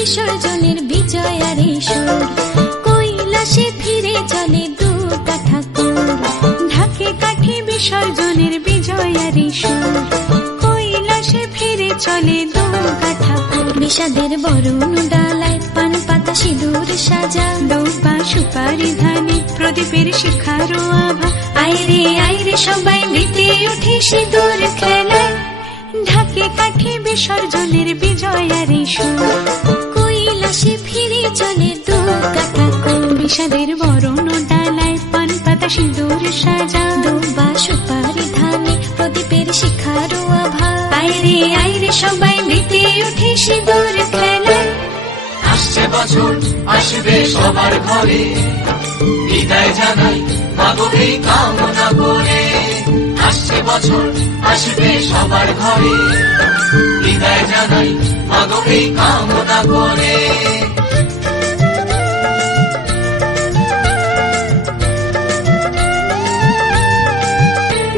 বিসর্জনের বিজয়ারে সুর, কৈলাসে ফিরে চলে দুর্গা ঠাকুর। ঢাকে কাঠে বিসর্জনের বিজয়ারে সুর, কৈলাসে ফিরে চলে দুর্গা ঠাকুর। বিষাদের বরণ ডালায় পান পাতা সিঁদুর সাজা, দৌপা সুপারি ধানে প্রদীপের শিখারো আভা। আইরে আইরে সবাই মেতে উঠে সিঁদুর খেলায়, ঢাকে কাঠে বিসর্জনের বিজয়ারে সুর, কৈলাসে ফিরে চলে দুর্গা ঠাকুর। বিষাদের বরণ ডালায় পান পাতা সিঁদুর সাজা, দৌপা সুপারি ধানে প্রদীপের শিখারো আভা। আইরে আইরে সবাই মেতে উঠে সিঁদুর খেলায়। আসছে বছর আসবে সবার ঘরে, বিদায় জানাই মাগো এই কামনা করে। আসছে বছর আসবে সবার ঘরে, বিদায় জানাই মাগো এই কামনা করে।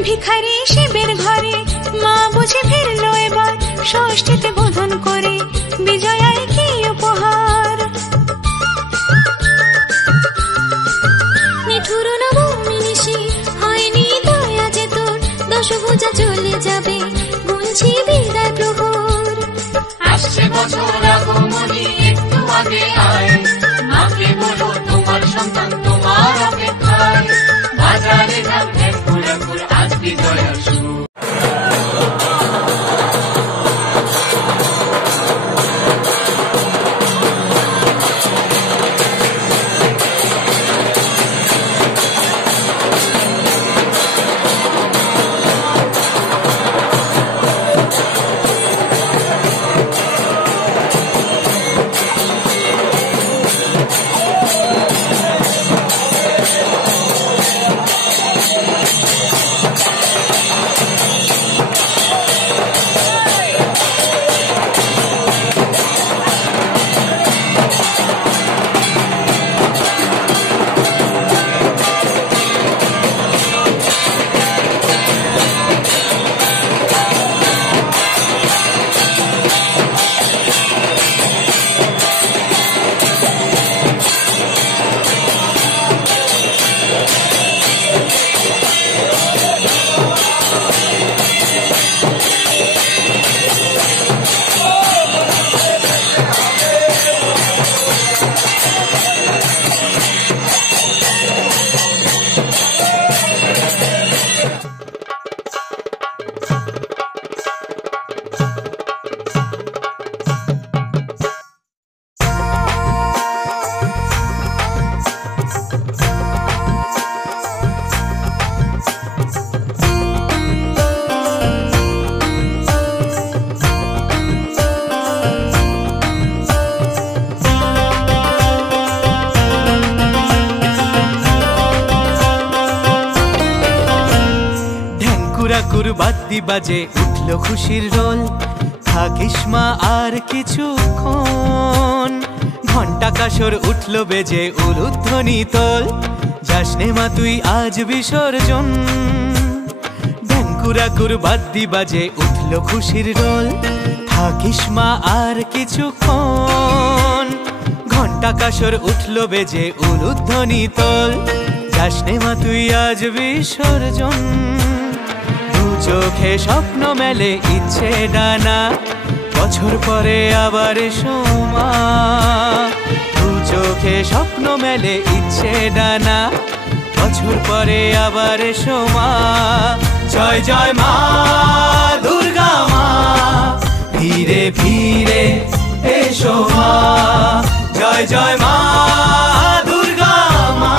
ভিখারি শিবের ঘরে মা বুঝে ফিরল এবার, ষষ্ঠীতে বোধন করে বিজয়ায় কি উপহার। নিঠুর নবমী নিশি হয়নি দয়া যে তোর, দশভুজা চলে যাবে গুনছি বিদায় প্রহর। আসছে বছর আগমনী একটু আগে আয়, মাকে বলো তোমার সন্তান তোমার অপেক্ষায়। বাজারে যান ঢেকুর আজ বিজয়ার শুরু। বাদ্যি বাজে উঠল খুশির রোল, থাকিস মা আর কিছুক্ষণ। ঘন্টা কাসর উঠল বেজে উলুধ্বনি তোল, যাসনে মা তুই আজ বিসর্জন। ঢ্যাঙ্কুরাকুর বাদ্যি বাজে উঠল খুশির রোল, থাকিস মা আর কিছুক্ষণ। ঘন্টা কাসর উঠল বেজে উলুধ্বনি তোল, যাসনে মা তুই আজ বিসর্জন। চোখে স্বপ্ন মেলে ইচ্ছে ডানা, বছর পরে আবার সোমা। দু চোখে স্বপ্ন মেলে ইচ্ছে ডানা, বছর পরে আবার সোমা। জয় জয় মা দুর্গা মা, ফিরে ফিরে এসো মা। জয় জয় মা দুর্গা মা,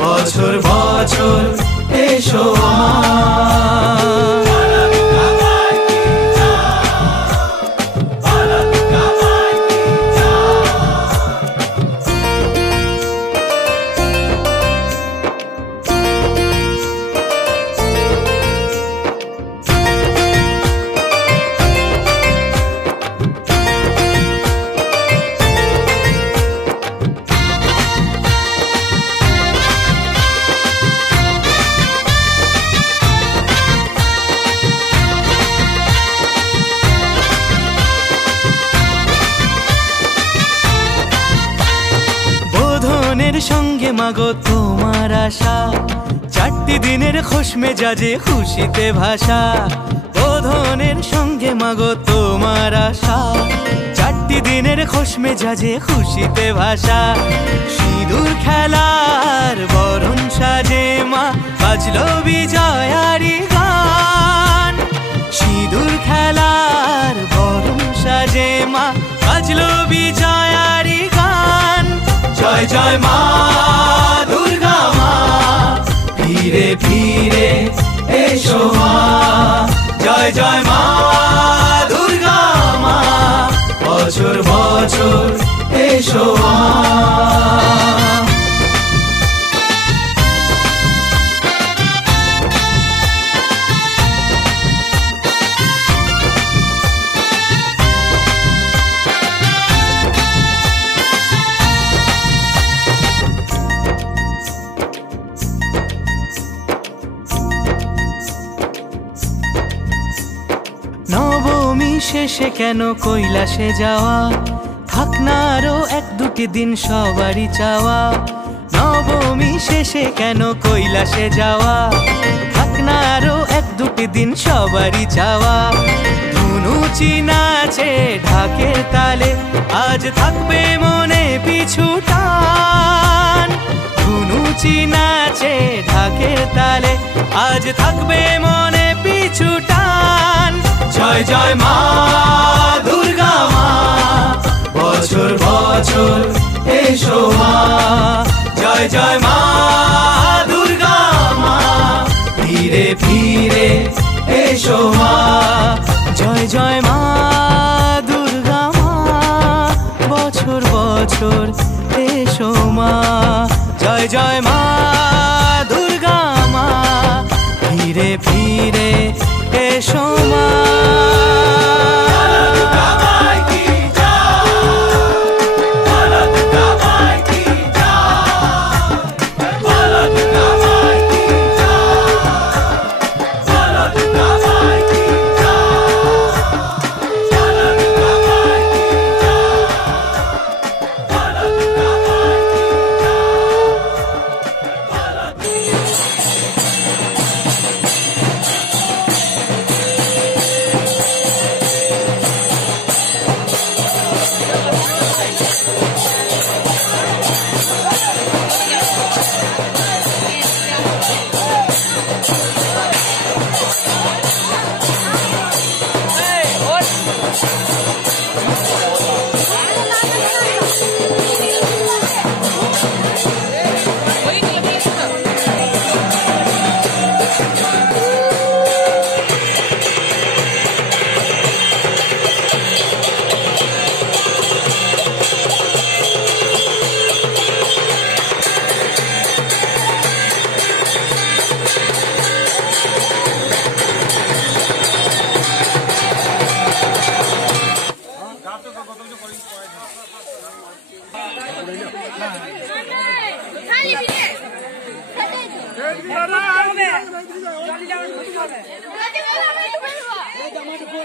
বছর বছর এসো মা। মাগো তোমার আশা, 4টি দিনের খোশ মেজাজে খুশিতে ভাষা। বোধনের সঙ্গে মাগো তোমার আশা, 4টি দিনের খোশ মেজাজে খুশিতে ভাষা। সিঁদুর খেলার বরণ সাজে মা, বাজলো বিজয়ারি গান। সিঁদুর খেলার বরণ সাজে মা, বাজলো বিজয়ারি গান। জয় জয় মা দুর্গা মা, ফিরে ফিরে এসো মা। জয় জয় মা দুর্গা মা, বছর বছর এসো মা। নবমী শেষে কেন কৈলাসে যাওয়া, থাক না আরো 1-2টি দিন সবারই চাওয়া। নবমী শেষে কেন কৈলাসে যাওয়া, থাক না আরো 1-2টি দিন সবারই চাওয়া। ধুনুচি নাচে ঢাকের তালে, আজ থাকবে মনে পিছু টান। ধুনুচি নাচে ঢাকের তালে, আজ থাকবে মনে পিছু টান। জয় জয় মা দুর্গা মা, বছর বছর এসো মা। জয় জয় মা দুর্গা মা, ফিরে ফিরে এসো মা। জয় জয় মা দুর্গা মা, বছর বছর এসো মা। জয় জয় মা দুর্গা মা, ফিরে ফিরে এসো মা।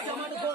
Jom,